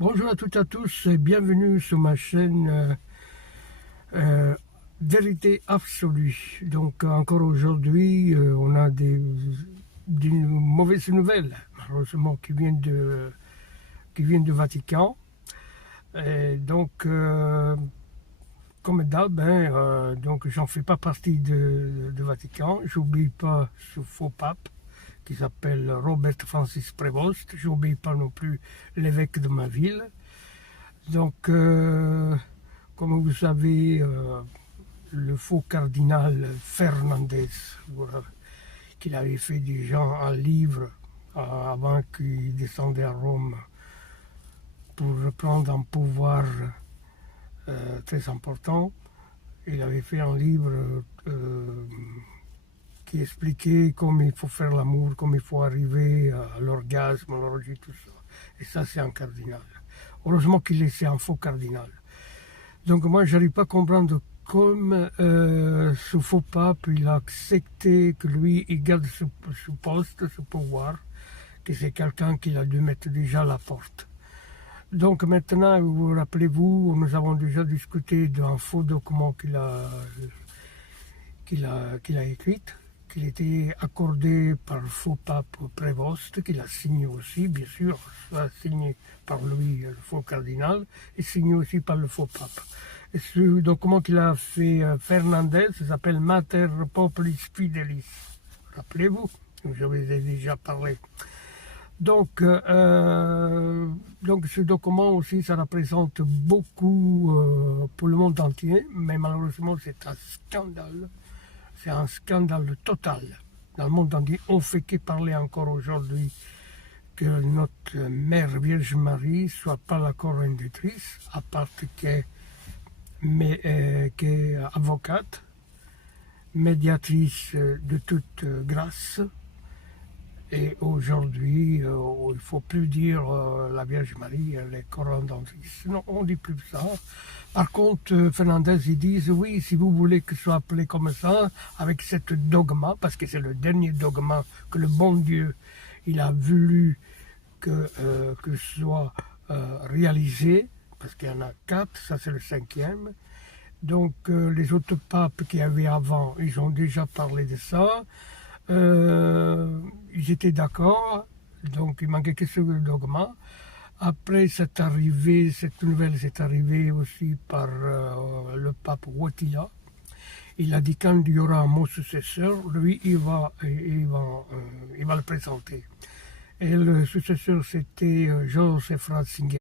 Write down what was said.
Bonjour à toutes et à tous et bienvenue sur ma chaîne Vérité Absolue. Donc encore aujourd'hui, on a des mauvaises nouvelles, malheureusement, qui viennent du Vatican. Et donc, comme d'hab, donc j'en fais pas partie de Vatican. J'obéis pas ce faux pape qui s'appelle Robert Francis Prévost. J'obéis pas non plus l'évêque de ma ville. Donc, comme vous savez, le faux cardinal Fernandez, voilà, qu'il avait fait déjà un livre avant qu'il descendait à Rome pour reprendre un pouvoir très important. Il avait fait un livre qui expliquait comment il faut faire l'amour, comment il faut arriver à l'orgasme, à l'orgie, tout ça. Et ça, c'est un cardinal. Heureusement qu'il est un faux cardinal. Donc moi, je n'arrive pas à comprendre comme ce faux pape, il a accepté que lui, il garde ce poste, ce pouvoir, que c'est quelqu'un qui a dû mettre déjà à la porte. Donc maintenant, vous rappelez-vous, nous avons déjà discuté d'un faux document qu'il a écrit, qu'il était accordé par le faux pape Prévost, qu'il a signé aussi, bien sûr, soit signé par lui, le faux cardinal, et signé aussi par le faux pape. Et ce document qu'il a fait Fernandez, ça s'appelle Mater Populis Fidelis. Rappelez-vous, je vous ai déjà parlé. Donc ce document aussi, ça représente beaucoup pour le monde entier, mais malheureusement c'est un scandale. C'est un scandale total. Dans le monde entier, on ne fait que parler encore aujourd'hui que notre Mère Vierge Marie soit pas la corrédentrice, à part qu'elle est avocate, médiatrice de toute grâce. Et aujourd'hui, il ne faut plus dire la Vierge Marie, elle est corrédentrice. Non, on ne dit plus ça. Par contre, Fernandez, ils disent, oui, si vous voulez que ce soit appelé comme ça, avec cette dogma, parce que c'est le dernier dogma que le bon Dieu, il a voulu que soit réalisé, parce qu'il y en a 4, ça c'est le 5e. Donc les autres papes qui avaient avant, ils ont déjà parlé de ça. Ils étaient d'accord, donc il manquait que ce dogma. Après, cette nouvelle s'est arrivée aussi par le pape Wojtyla. Il a dit quand il y aura un mot successeur, lui, il va le présenter. Et le successeur, c'était Joseph Ratzinger.